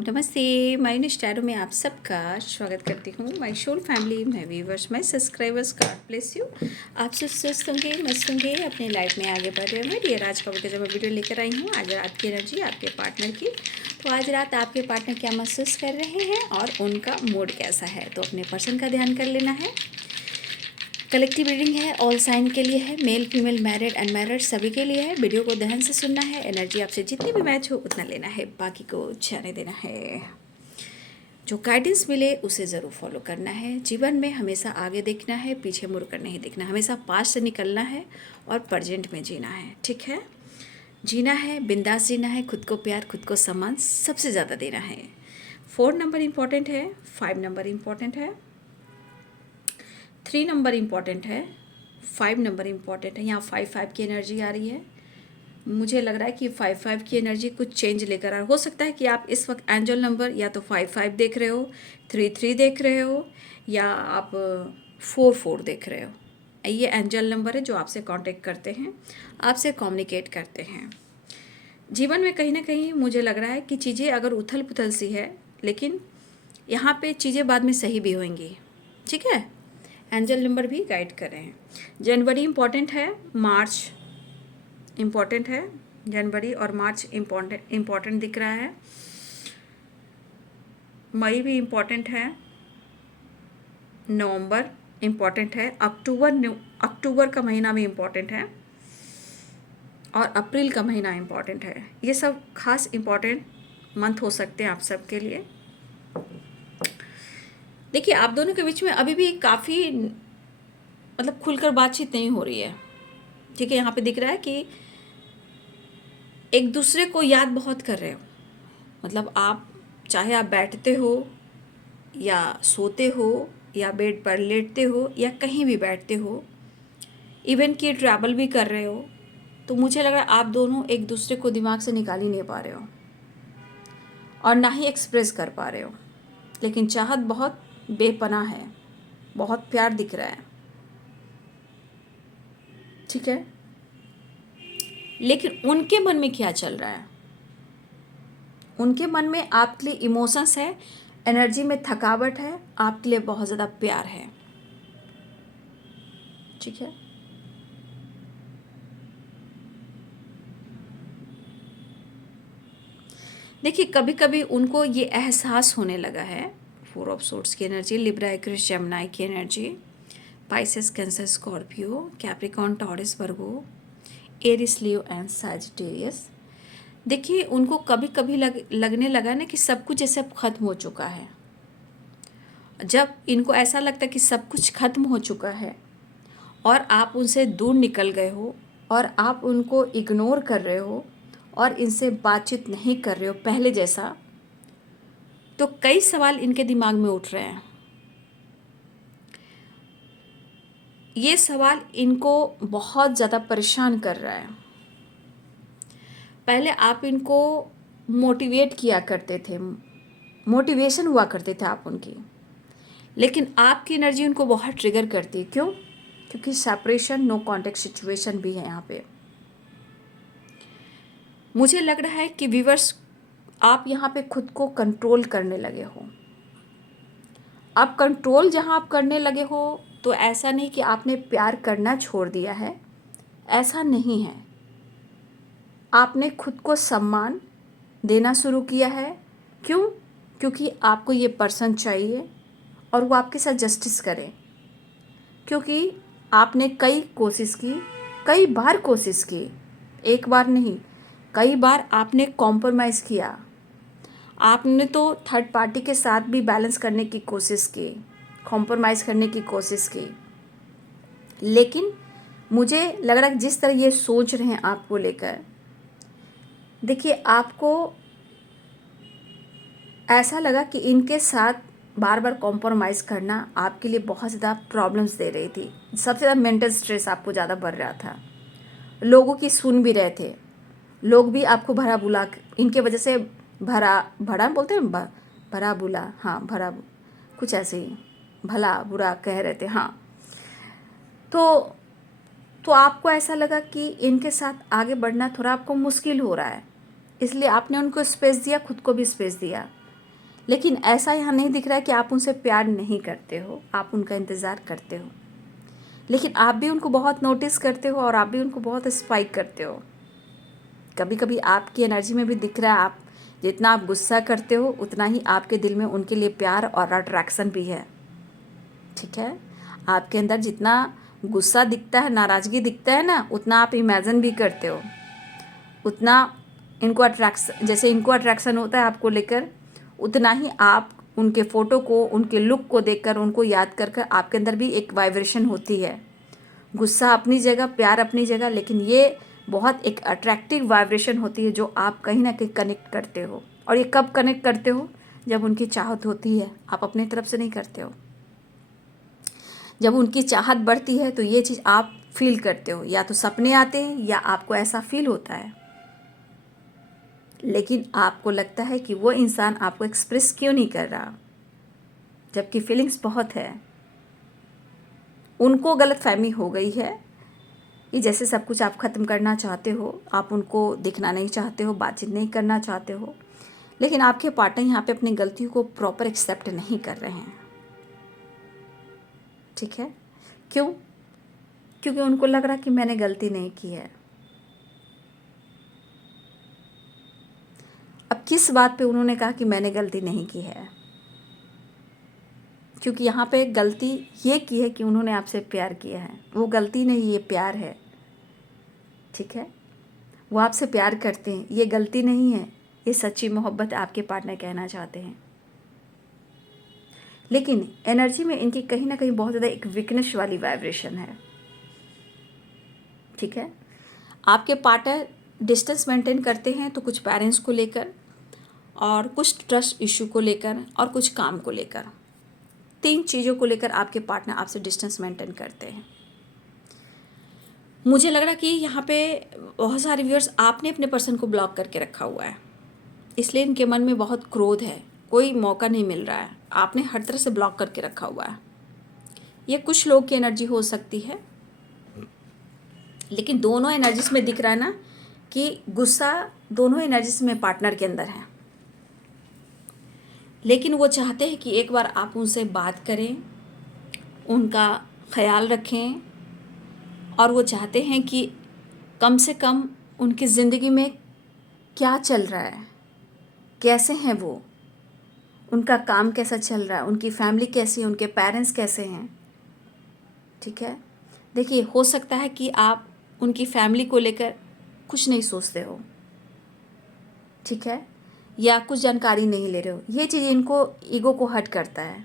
नमस्ते। माय निष्ठारों में आप सबका स्वागत करती हूँ। My soul family, my viewers, my subscribers, God bless you. आप सब स्वस्थ होंगे, मस्त होंगे, अपने लाइफ में आगे बढ़ रहे होंगे। डियर, आज का जब मैं वीडियो लेकर आई हूँ, आज रात की एनर्जी आपके पार्टनर की। तो आज रात आपके पार्टनर क्या महसूस कर रहे हैं और उनका मूड कैसा है, तो अपने पर्सन का ध्यान कर लेना है। कलेक्टिव रीडिंग है, ऑल साइन के लिए है, मेल फीमेल मैरिड अनमैरिड सभी के लिए है। वीडियो को ध्यान से सुनना है। एनर्जी आपसे जितनी भी मैच हो उतना लेना है, बाकी को जाने देना है। जो गाइडेंस मिले उसे ज़रूर फॉलो करना है। जीवन में हमेशा आगे देखना है, पीछे मुड़ कर नहीं देखना। हमेशा पास्ट से निकलना है और प्रेजेंट में जीना है। ठीक है, जीना है, बिंदास जीना है, खुद को प्यार, खुद को सम्मान सबसे ज़्यादा देना है। 4 नंबर इम्पॉर्टेंट है, 5 नंबर इम्पॉर्टेंट है, 3 नंबर इम्पॉर्टेंट है, 5 नंबर इम्पॉर्टेंट है। यहाँ 5-5 की एनर्जी आ रही है। मुझे लग रहा है कि 5-5 की एनर्जी कुछ चेंज लेकर हो सकता है कि आप इस वक्त एंजल नंबर या तो 5-5 देख रहे हो, 3-3 देख रहे हो, या आप 4-4 देख रहे हो। ये एंजल नंबर है जो आपसे कांटेक्ट करते हैं, आपसे कम्युनिकेट करते हैं। जीवन में कहीं ना कहीं मुझे लग रहा है कि चीज़ें अगर उथल पुथल सी है, लेकिन यहाँ पे चीज़ें बाद में सही भी होंगी। ठीक है, एंजल नंबर भी गाइड कर रहे हैं। जनवरी इम्पॉर्टेंट है, मार्च इम्पॉर्टेंट है। जनवरी और मार्च इम्पॉर्टेंट दिख रहा है। मई भी इम्पॉर्टेंट है, नवंबर इम्पॉर्टेंट है, अक्टूबर का महीना भी इम्पॉर्टेंट है, और अप्रैल का महीना इम्पॉर्टेंट है। ये सब खास इम्पॉर्टेंट मंथ हो सकते हैं आप सबके लिए। देखिए, आप दोनों के बीच में अभी भी काफ़ी मतलब खुलकर बातचीत नहीं हो रही है। ठीक है, यहाँ पे दिख रहा है कि एक दूसरे को याद बहुत कर रहे हो। मतलब आप, चाहे आप बैठते हो या सोते हो या बेड पर लेटते हो या कहीं भी बैठते हो, इवन कि ट्रैवल भी कर रहे हो, तो मुझे लग रहा है आप दोनों एक दूसरे को दिमाग से निकाल ही नहीं पा रहे हो और ना ही एक्सप्रेस कर पा रहे हो। लेकिन चाहत बहुत बेपनाह है, बहुत प्यार दिख रहा है। ठीक है, लेकिन उनके मन में क्या चल रहा है? उनके मन में आपके लिए इमोशंस है, एनर्जी में थकावट है, आपके लिए बहुत ज़्यादा प्यार है। ठीक है, देखिए कभी कभी उनको ये एहसास होने लगा है। 4 ऑफ सोर्ड्स की एनर्जी, लिब्रा, एक्वेरियस, जेमिनी की energy, Pisces, Cancer, Scorpio, Capricorn, Taurus, Virgo, Aries, Leo and Sagittarius. देखिए उनको कभी कभी लगने लगा ना कि सब कुछ जैसे अब ख़त्म हो चुका है। जब इनको ऐसा लगता है कि सब कुछ ख़त्म हो चुका है और आप उनसे दूर निकल गए हो और आप उनको इग्नोर कर रहे हो और इनसे बातचीत नहीं कर रहे हो पहले जैसा, तो कई सवाल इनके दिमाग में उठ रहे हैं। ये सवाल इनको बहुत ज़्यादा परेशान कर रहा है। पहले आप इनको मोटिवेट किया करते थे, मोटिवेशन हुआ करते थे आप उनकी, लेकिन आपकी एनर्जी उनको बहुत ट्रिगर करती है। क्यों? क्योंकि सेपरेशन, नो कॉन्टेक्ट सिचुएशन भी है यहाँ पे। मुझे लग रहा है कि व्यूअर्स, आप यहाँ पे खुद को कंट्रोल करने लगे हो। अब कंट्रोल जहाँ आप करने लगे हो, तो ऐसा नहीं कि आपने प्यार करना छोड़ दिया है, ऐसा नहीं है। आपने खुद को सम्मान देना शुरू किया है। क्यों? क्योंकि आपको ये पर्सन चाहिए और वो आपके साथ जस्टिस करे। क्योंकि आपने कई बार कोशिश की, एक बार नहीं, कई बार आपने कॉम्प्रोमाइज़ किया। आपने तो थर्ड पार्टी के साथ भी बैलेंस करने की कोशिश की, कॉम्प्रोमाइज़ करने की कोशिश की। लेकिन मुझे लग रहा है जिस तरह ये सोच रहे हैं आपको लेकर, देखिए आपको ऐसा लगा कि इनके साथ बार बार कॉम्प्रोमाइज़ करना आपके लिए बहुत ज़्यादा प्रॉब्लम्स दे रही थी। सबसे ज़्यादा मेंटल स्ट्रेस आपको ज़्यादा बढ़ रहा था। लोगों की सुन भी रहे थे, लोग भी आपको भरा बुला, इनके वजह से भरा बोलते हैं, भरा बुला, हाँ भरा, कुछ ऐसे ही भला बुरा कह रहे थे। हाँ, तो आपको ऐसा लगा कि इनके साथ आगे बढ़ना थोड़ा आपको मुश्किल हो रहा है, इसलिए आपने उनको स्पेस दिया, खुद को भी स्पेस दिया। लेकिन ऐसा यहाँ नहीं दिख रहा है कि आप उनसे प्यार नहीं करते हो, आप उनका इंतज़ार करते हो, लेकिन आप भी उनको बहुत नोटिस करते हो और आप भी उनको बहुत स्पाइक करते हो। कभी कभी आपकी एनर्जी में भी दिख रहा है, आप जितना आप गुस्सा करते हो उतना ही आपके दिल में उनके लिए प्यार और अट्रैक्शन भी है। ठीक है, आपके अंदर जितना गुस्सा दिखता है, नाराज़गी दिखता है ना, उतना आप इमेजिन भी करते हो, उतना इनको अट्रैक्शन, जैसे इनको अट्रैक्शन होता है आपको लेकर, उतना ही आप उनके फ़ोटो को, उनके लुक को देखकर, उनको याद कर कर आपके अंदर भी एक वाइब्रेशन होती है। गुस्सा अपनी जगह, प्यार अपनी जगह, लेकिन ये बहुत एक अट्रैक्टिव वाइब्रेशन होती है जो आप कहीं ना कहीं कनेक्ट करते हो। और ये कब कनेक्ट करते हो? जब उनकी चाहत होती है, आप अपनी तरफ से नहीं करते हो। जब उनकी चाहत बढ़ती है तो ये चीज़ आप फील करते हो, या तो सपने आते हैं या आपको ऐसा फील होता है। लेकिन आपको लगता है कि वो इंसान आपको एक्सप्रेस क्यों नहीं कर रहा, जबकि फीलिंग्स बहुत है। उनको गलतफहमी हो गई है कि जैसे सब कुछ आप ख़त्म करना चाहते हो, आप उनको दिखना नहीं चाहते हो, बातचीत नहीं करना चाहते हो, लेकिन आपके पार्टनर यहाँ पे अपनी गलतियों को प्रॉपर एक्सेप्ट नहीं कर रहे हैं। ठीक है, क्यों? क्योंकि उनको लग रहा कि मैंने गलती नहीं की है। अब किस बात पे उन्होंने कहा कि मैंने गलती नहीं की है? क्योंकि यहाँ पे गलती ये की है कि उन्होंने आपसे प्यार किया है। वो गलती नहीं, ये प्यार है। ठीक है, वो आपसे प्यार करते हैं, ये गलती नहीं है, ये सच्ची मोहब्बत आपके पार्टनर कहना चाहते हैं। लेकिन एनर्जी में इनकी कहीं ना कहीं बहुत ज़्यादा एक वीकनेस वाली वाइब्रेशन है। ठीक है, आपके पार्टनर डिस्टेंस मेंटेन करते हैं तो कुछ पेरेंट्स को लेकर, और कुछ ट्रस्ट इशू को लेकर, और कुछ काम को लेकर। 3 चीज़ों को लेकर आपके पार्टनर आपसे डिस्टेंस मेंटेन करते हैं। मुझे लग रहा कि यहाँ पे बहुत सारे व्यूअर्स, आपने अपने पर्सन को ब्लॉक करके रखा हुआ है, इसलिए इनके मन में बहुत क्रोध है, कोई मौका नहीं मिल रहा है, आपने हर तरह से ब्लॉक करके रखा हुआ है। ये कुछ लोग की एनर्जी हो सकती है, लेकिन दोनों एनर्जीज में दिख रहा है ना कि गुस्सा दोनों एनर्जीज में पार्टनर के अंदर है। लेकिन वो चाहते हैं कि एक बार आप उनसे बात करें, उनका ख्याल रखें, और वो चाहते हैं कि कम से कम उनकी ज़िंदगी में क्या चल रहा है, कैसे हैं वो, उनका काम कैसा चल रहा है, उनकी फैमिली कैसी है, उनके पेरेंट्स कैसे हैं। ठीक है, देखिए, हो सकता है कि आप उनकी फैमिली को लेकर कुछ नहीं सोचते हो, ठीक है, या कुछ जानकारी नहीं ले रहे हो। ये चीज़ इनको ईगो को हर्ट करता है,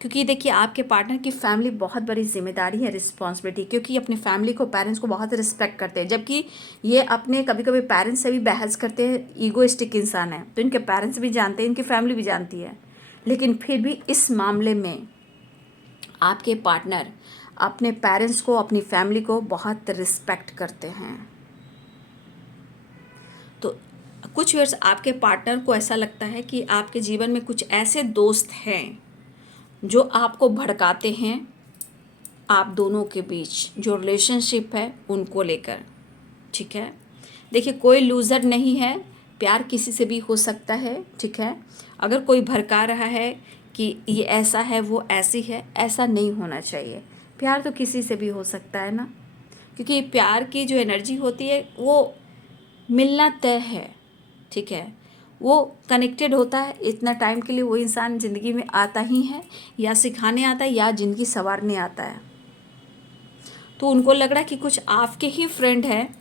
क्योंकि देखिए आपके पार्टनर की फैमिली बहुत बड़ी जिम्मेदारी है, रिस्पॉन्सिबिलिटी, क्योंकि अपनी फैमिली को, पेरेंट्स को बहुत रिस्पेक्ट करते हैं, जबकि ये अपने कभी कभी पेरेंट्स से भी बहस करते हैं। ईगोइस्टिक इंसान है, तो इनके पेरेंट्स भी जानते हैं, इनकी फैमिली भी जानती है, लेकिन फिर भी इस मामले में आपके पार्टनर अपने पेरेंट्स को, अपनी फैमिली को बहुत रिस्पेक्ट करते हैं। तो कुछ व्यूअर्स, आपके पार्टनर को ऐसा लगता है कि आपके जीवन में कुछ ऐसे दोस्त हैं जो आपको भड़काते हैं, आप दोनों के बीच जो रिलेशनशिप है उनको लेकर। ठीक है, देखिए, कोई लूज़र नहीं है, प्यार किसी से भी हो सकता है। ठीक है, अगर कोई भड़का रहा है कि ये ऐसा है, वो ऐसी है, ऐसा नहीं होना चाहिए। प्यार तो किसी से भी हो सकता है ना, क्योंकि प्यार की जो एनर्जी होती है वो मिलना तय है। ठीक है, वो कनेक्टेड होता है, इतना टाइम के लिए वो इंसान ज़िंदगी में आता ही है, या सिखाने आता है या ज़िंदगी संवारने आता है। तो उनको लग रहा है कि कुछ आपके ही फ्रेंड हैं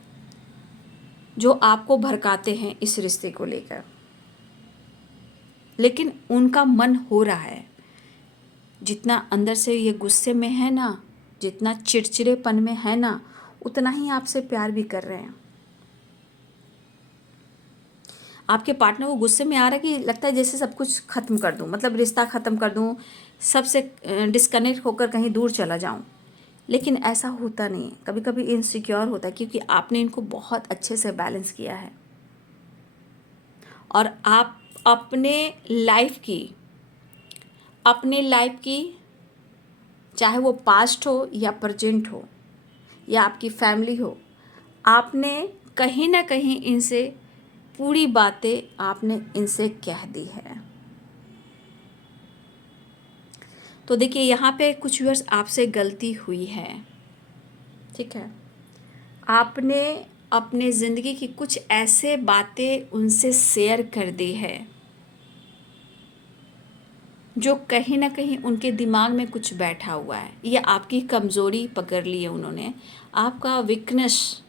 जो आपको भड़काते हैं इस रिश्ते को लेकर, लेकिन उनका मन हो रहा है, जितना अंदर से ये गुस्से में है ना, जितना चिड़चिड़ेपन में है ना, उतना ही आपसे प्यार भी कर रहे हैं। आपके पार्टनर को गुस्से में आ रहा है कि लगता है जैसे सब कुछ ख़त्म कर दूं, मतलब रिश्ता ख़त्म कर दूं, सबसे डिस्कनेक्ट होकर कहीं दूर चला जाऊं, लेकिन ऐसा होता नहीं। कभी कभी इनसिक्योर होता है, क्योंकि आपने इनको बहुत अच्छे से बैलेंस किया है, और आप अपने लाइफ की चाहे वो पास्ट हो या प्रेजेंट हो या आपकी फैमिली हो, आपने कहीं ना कहीं इनसे पूरी बातें आपने इनसे कह दी है। तो देखिए यहाँ पे कुछ व्यूअर्स आपसे गलती हुई है, ठीक है। आपने अपने ज़िंदगी की कुछ ऐसे बातें उनसे शेयर कर दी है जो कहीं ना कहीं उनके दिमाग में कुछ बैठा हुआ है, या आपकी कमज़ोरी पकड़ ली है उन्होंने, आपका वीकनेस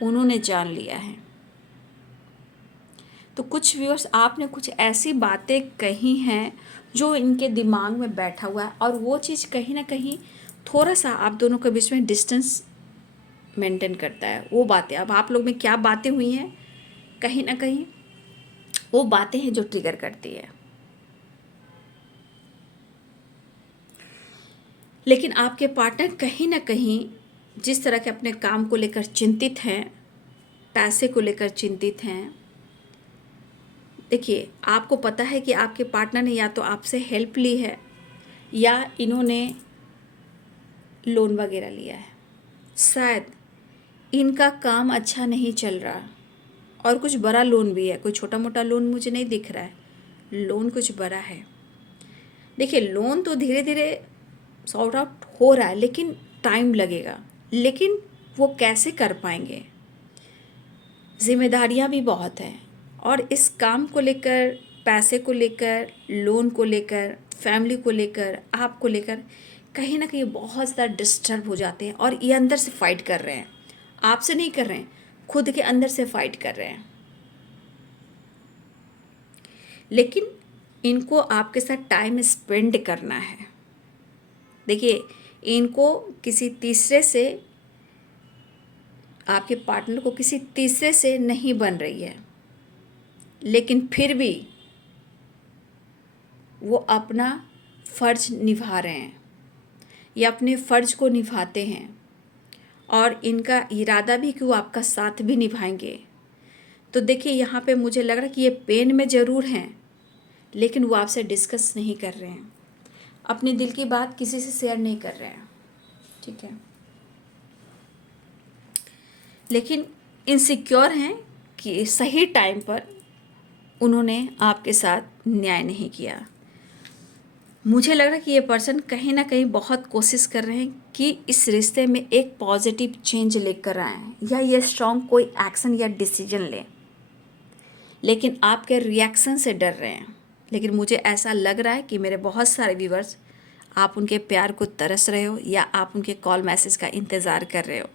उन्होंने जान लिया है। तो कुछ व्यूअर्स आपने कुछ ऐसी बातें कही हैं जो इनके दिमाग में बैठा हुआ है, और वो चीज़ कहीं ना कहीं थोड़ा सा आप दोनों के बीच में डिस्टेंस मेंटेन करता है। वो बातें, अब आप लोग में क्या बातें हुई हैं, कहीं ना कहीं वो बातें हैं जो ट्रिगर करती है। लेकिन आपके पार्टनर कहीं ना कहीं जिस तरह के अपने काम को लेकर चिंतित हैं, पैसे को लेकर चिंतित हैं, देखिए आपको पता है कि आपके पार्टनर ने या तो आपसे हेल्प ली है या इन्होंने लोन वगैरह लिया है। शायद इनका काम अच्छा नहीं चल रहा, और कुछ बड़ा लोन भी है, कोई छोटा मोटा लोन मुझे नहीं दिख रहा है, लोन कुछ बड़ा है। देखिए लोन तो धीरे धीरे सॉर्ट आउट हो रहा है, लेकिन टाइम लगेगा। लेकिन वो कैसे कर पाएंगे, जिम्मेदारियां भी बहुत हैं, और इस काम को लेकर, पैसे को लेकर, लोन को लेकर, फैमिली को लेकर, आपको लेकर कहीं ना कहीं बहुत ज़्यादा डिस्टर्ब हो जाते हैं, और ये अंदर से फाइट कर रहे हैं। आपसे नहीं कर रहे हैं, खुद के अंदर से फाइट कर रहे हैं। लेकिन इनको आपके साथ टाइम स्पेंड करना है। देखिए इनको किसी तीसरे से, आपके पार्टनर को किसी तीसरे से नहीं बन रही है, लेकिन फिर भी वो अपना फ़र्ज निभा रहे हैं, या अपने फ़र्ज को निभाते हैं, और इनका इरादा भी कि वो आपका साथ भी निभाएंगे। तो देखिए यहाँ पे मुझे लग रहा है कि ये पेन में ज़रूर हैं, लेकिन वो आपसे डिस्कस नहीं कर रहे हैं, अपने दिल की बात किसी से शेयर नहीं कर रहे हैं, ठीक है। लेकिन इनसिक्योर हैं कि सही टाइम पर उन्होंने आपके साथ न्याय नहीं किया। मुझे लग रहा है कि ये पर्सन कहीं ना कहीं बहुत कोशिश कर रहे हैं कि इस रिश्ते में एक पॉजिटिव चेंज लेकर आएँ, या ये स्ट्रॉन्ग कोई एक्शन या डिसीजन लें, लेकिन आपके रिएक्शन से डर रहे हैं। लेकिन मुझे ऐसा लग रहा है कि मेरे बहुत सारे व्यूवर्स, आप उनके प्यार को तरस रहे हो, या आप उनके कॉल मैसेज का इंतज़ार कर रहे हो।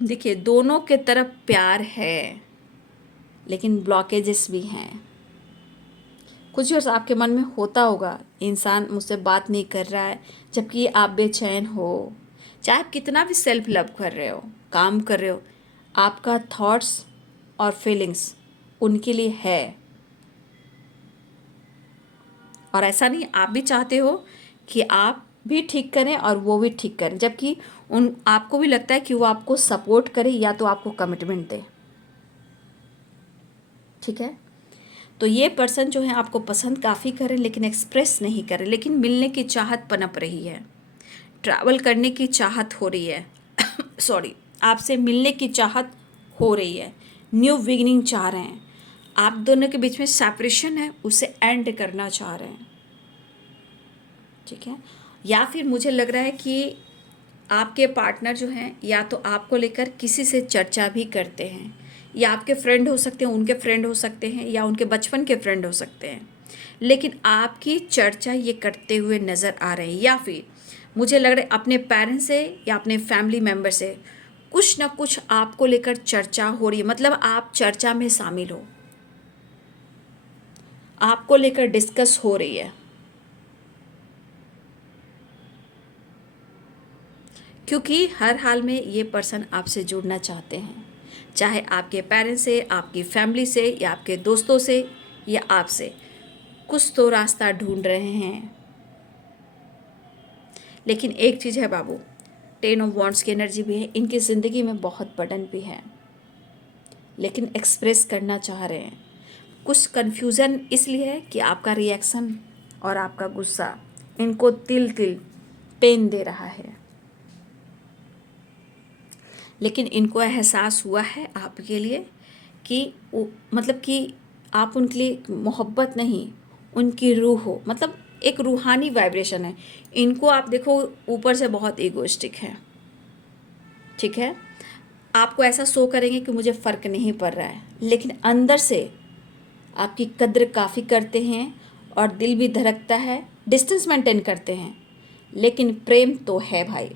देखिए दोनों के तरफ प्यार है, लेकिन ब्लॉकेजेस भी हैं। कुछ व्यूअर्स आपके मन में होता होगा, इंसान मुझसे बात नहीं कर रहा है, जबकि आप बेचैन हो, चाहे आप कितना भी सेल्फ लव कर रहे हो, काम कर रहे हो, आपका थॉट्स और फीलिंग्स उनके लिए है। और ऐसा नहीं, आप भी चाहते हो कि आप भी ठीक करें और वो भी ठीक करें, जबकि आपको भी लगता है कि वो आपको सपोर्ट करे या तो आपको कमिटमेंट दे, ठीक है। तो ये पर्सन जो है आपको पसंद काफ़ी करें, लेकिन एक्सप्रेस नहीं करें, लेकिन मिलने की चाहत पनप रही है, ट्रैवल करने की चाहत हो रही है सॉरी, आपसे मिलने की चाहत हो रही है, न्यू बिगिनिंग चाह रहे हैं, आप दोनों के बीच में सेपरेशन है उसे एंड करना चाह रहे हैं, ठीक है। या फिर मुझे लग रहा है कि आपके पार्टनर जो हैं या तो आपको लेकर किसी से चर्चा भी करते हैं, या आपके फ्रेंड हो सकते हैं, उनके फ्रेंड हो सकते हैं, या उनके बचपन के फ्रेंड हो सकते हैं, लेकिन आपकी चर्चा ये करते हुए नज़र आ रहे हैं। या फिर मुझे लग रहा है अपने पेरेंट्स से या अपने फैमिली मेम्बर से कुछ ना कुछ आपको लेकर चर्चा हो रही है, मतलब आप चर्चा में शामिल हो, आपको लेकर डिस्कस हो रही है, क्योंकि हर हाल में ये पर्सन आपसे जुड़ना चाहते हैं, चाहे आपके पेरेंट्स से, आपकी फैमिली से, या आपके दोस्तों से, या आपसे कुछ तो रास्ता ढूंढ रहे हैं। लेकिन एक चीज़ है बाबू, 10 ऑफ वॉन्ड्स की एनर्जी भी है, इनकी ज़िंदगी में बहुत बर्डन भी है, लेकिन एक्सप्रेस करना चाह रहे हैं। कुछ कन्फ्यूज़न इसलिए है कि आपका रिएक्शन और आपका गुस्सा इनको तिल तिल पेन दे रहा है, लेकिन इनको एहसास हुआ है आपके लिए कि मतलब कि आप उनके लिए मोहब्बत नहीं, उनकी रूह हो, मतलब एक रूहानी वाइब्रेशन है। इनको आप देखो ऊपर से बहुत ईगोइस्टिक है, ठीक है। आपको ऐसा शो करेंगे कि मुझे फ़र्क नहीं पड़ रहा है, लेकिन अंदर से आपकी कद्र काफ़ी करते हैं और दिल भी धड़कता है। डिस्टेंस मेंटेन करते हैं, लेकिन प्रेम तो है भाई,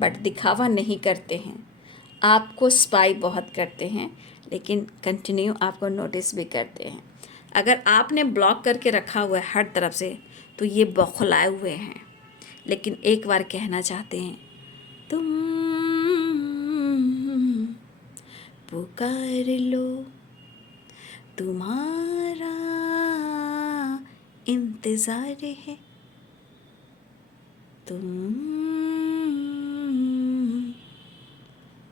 बट दिखावा नहीं करते हैं। आपको स्पाई बहुत करते हैं, लेकिन कंटिन्यू आपको नोटिस भी करते हैं। अगर आपने ब्लॉक करके रखा हुआ है हर तरफ से, तो ये बौखलाए हुए हैं, लेकिन एक बार कहना चाहते हैं, तुम पुकार लो, तुम्हारा इंतज़ार है, तुम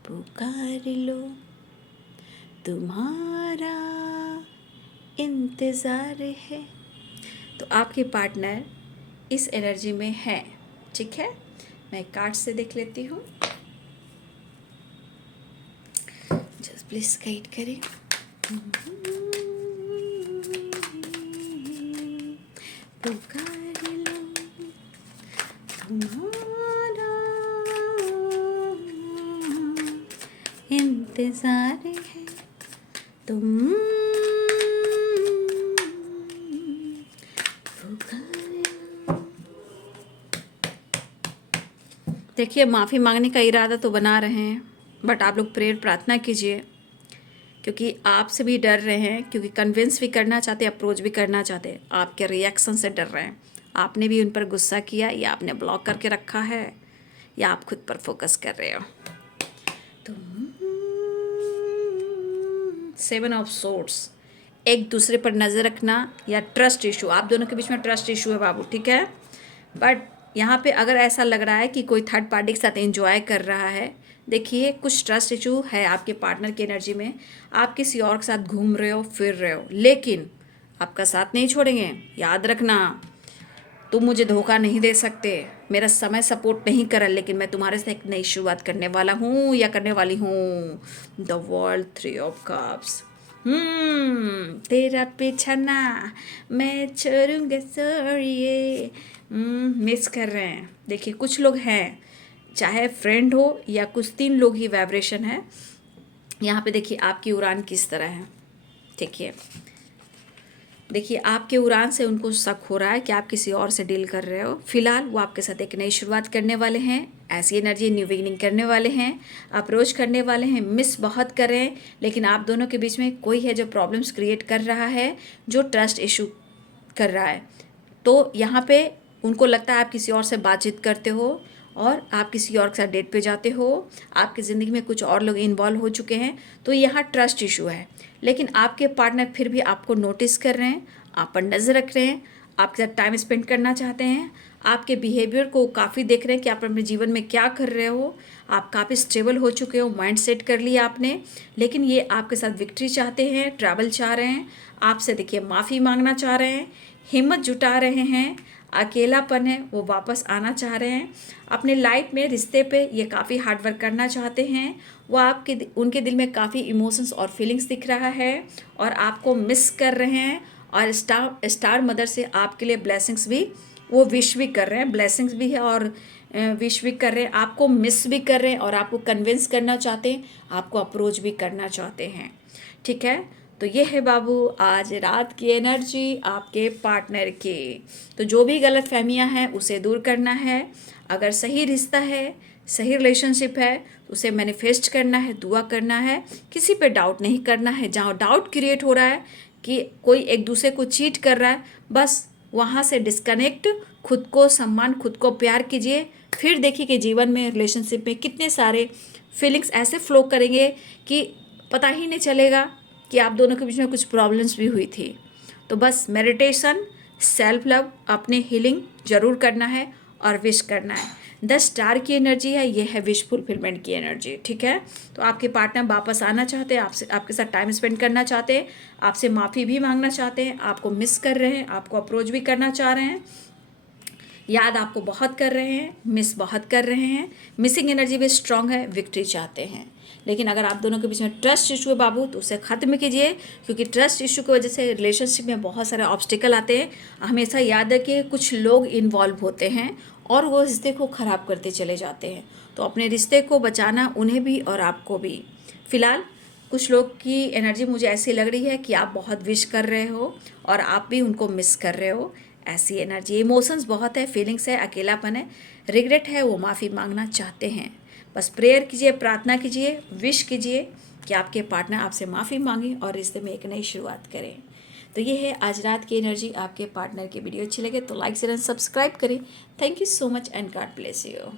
पुकार लो, तुम्हारा इंतज़ार है। तो आपके पार्टनर इस एनर्जी में है, ठीक है। मैं कार्ड से देख लेती हूँ, जस्ट प्लीज गाइड करें। पुकार लो, तुम्हारा इंतजार है, तुम देखिए, माफ़ी मांगने का इरादा तो बना रहे हैं, बट आप लोग प्रेयर प्रार्थना कीजिए, क्योंकि आपसे भी डर रहे हैं, क्योंकि कन्विंस भी करना चाहते, अप्रोच भी करना चाहते, आपके रिएक्शन से डर रहे हैं। आपने भी उन पर गुस्सा किया, या आपने ब्लॉक करके रखा है, या आप खुद पर फोकस कर रहे हो। तो 7 ऑफ सोर्ड्स, एक दूसरे पर नज़र रखना या ट्रस्ट इशू, आप दोनों के बीच में ट्रस्ट इशू है बाबू, ठीक है। बट यहाँ पे अगर ऐसा लग रहा है कि कोई थर्ड पार्टी के साथ एंजॉय कर रहा है, देखिए कुछ ट्रस्ट इशू है आपके पार्टनर की एनर्जी में। आप किसी और के साथ घूम रहे हो, फिर रहे हो, लेकिन आपका साथ नहीं छोड़ेंगे। याद रखना, तुम मुझे धोखा नहीं दे सकते, मेरा समय सपोर्ट नहीं कर रहा, लेकिन मैं तुम्हारे से एक नई शुरुआत करने वाला हूँ या करने वाली हूँ। The world, 3 of cups. तेरा पीछा ना मैं छोड़ूंगा, सॉरी, मिस कर रहे हैं। देखिए कुछ लोग हैं, चाहे फ्रेंड हो या कुछ 3 लोग ही वाइब्रेशन है यहाँ पे। देखिए आपकी उड़ान किस तरह है, ठीक है। देखिए आपके उड़ान से उनको शक हो रहा है कि आप किसी और से डील कर रहे हो। फिलहाल वो आपके साथ एक नई शुरुआत करने वाले हैं, ऐसी एनर्जी, न्यू बिगिनिंग करने वाले हैं, अप्रोच करने वाले हैं, मिस बहुत कर रहे हैं, लेकिन आप दोनों के बीच में कोई है जो प्रॉब्लम्स क्रिएट कर रहा है, जो ट्रस्ट इशू कर रहा है। तो यहाँ पे उनको लगता है आप किसी और से बातचीत करते हो और आप किसी और के साथ डेट पे जाते हो, आपकी ज़िंदगी में कुछ और लोग इन्वॉल्व हो चुके हैं, तो यहाँ ट्रस्ट इशू है। लेकिन आपके पार्टनर फिर भी आपको नोटिस कर रहे हैं, आप पर नज़र रख रहे हैं, आपके साथ टाइम स्पेंड करना चाहते हैं, आपके बिहेवियर को काफ़ी देख रहे हैं कि आप अपने जीवन में क्या कर रहे हो। आप काफ़ी स्टेबल हो चुके हो, माइंड सेट कर लिया आपने, लेकिन ये आपके साथ विक्ट्री चाहते हैं, ट्रैवल चाह रहे हैं, आपसे देखिए माफ़ी मांगना चाह रहे हैं, हिम्मत जुटा रहे हैं, अकेलापन है वो वापस आना चाह रहे हैं। अपने लाइफ में रिश्ते पे ये काफ़ी हार्ड वर्क करना चाहते हैं। वो आपके उनके दिल में काफ़ी इमोशंस और फीलिंग्स दिख रहा है और आपको मिस कर रहे हैं। और स्टार मदर से आपके लिए ब्लेसिंग्स भी वो विश भी कर रहे हैं, ब्लेसिंग्स भी है और विश भी कर रहे हैं, आपको मिस भी कर रहे हैं और आपको कन्विंस करना चाहते हैं, आपको अप्रोच भी करना चाहते हैं, ठीक है। तो ये है बाबू आज रात की एनर्जी आपके पार्टनर की। तो जो भी गलत फहमियाँ हैं उसे दूर करना है। अगर सही रिश्ता है, सही रिलेशनशिप है, तो उसे मैनिफेस्ट करना है, दुआ करना है, किसी पे डाउट नहीं करना है। जहाँ डाउट क्रिएट हो रहा है कि कोई एक दूसरे को चीट कर रहा है, बस वहाँ से डिस्कनेक्ट, खुद को सम्मान, खुद को प्यार कीजिए। फिर देखिए कि जीवन में, रिलेशनशिप में कितने सारे फीलिंग्स ऐसे फ्लो करेंगे कि पता ही नहीं चलेगा कि आप दोनों के बीच में कुछ प्रॉब्लम्स भी हुई थी। तो बस मेडिटेशन, सेल्फ लव, अपने हीलिंग ज़रूर करना है और विश करना है। 10 स्टार की एनर्जी है, ये है विश फुलफिलमेंट की एनर्जी, ठीक है। तो आपके पार्टनर वापस आना चाहते हैं, आपसे आपके साथ टाइम स्पेंड करना चाहते हैं, आपसे माफ़ी भी मांगना चाहते हैं, आपको मिस कर रहे हैं, आपको अप्रोच भी करना चाह रहे हैं, याद आपको बहुत कर रहे हैं, मिस बहुत कर रहे हैं। मिसिंग एनर्जी भी स्ट्रांग है, विक्ट्री चाहते हैं, लेकिन अगर आप दोनों के बीच में ट्रस्ट इशू है बाबू, तो उसे ख़त्म कीजिए, क्योंकि ट्रस्ट इशू की वजह से रिलेशनशिप में बहुत सारे ऑब्स्टिकल आते हैं। हमेशा याद रखिए, कुछ लोग इन्वॉल्व होते हैं और वो रिश्ते को ख़राब करते चले जाते हैं। तो अपने रिश्ते को बचाना उन्हें भी और आपको भी। फ़िलहाल कुछ लोग की एनर्जी मुझे ऐसी लग रही है कि आप बहुत विश कर रहे हो और आप भी उनको मिस कर रहे हो। ऐसी एनर्जी, इमोशंस बहुत है, फीलिंग्स है, अकेलापन है, रिग्रेट है, वो माफ़ी मांगना चाहते हैं। बस प्रेयर कीजिए, प्रार्थना कीजिए, विश कीजिए कि आपके पार्टनर आपसे माफ़ी मांगे और रिश्ते में एक नई शुरुआत करें। तो ये है आज रात की एनर्जी आपके पार्टनर की। वीडियो अच्छी लगे तो लाइक शेयर एंड सब्सक्राइब करें। Thank you so much and God bless you.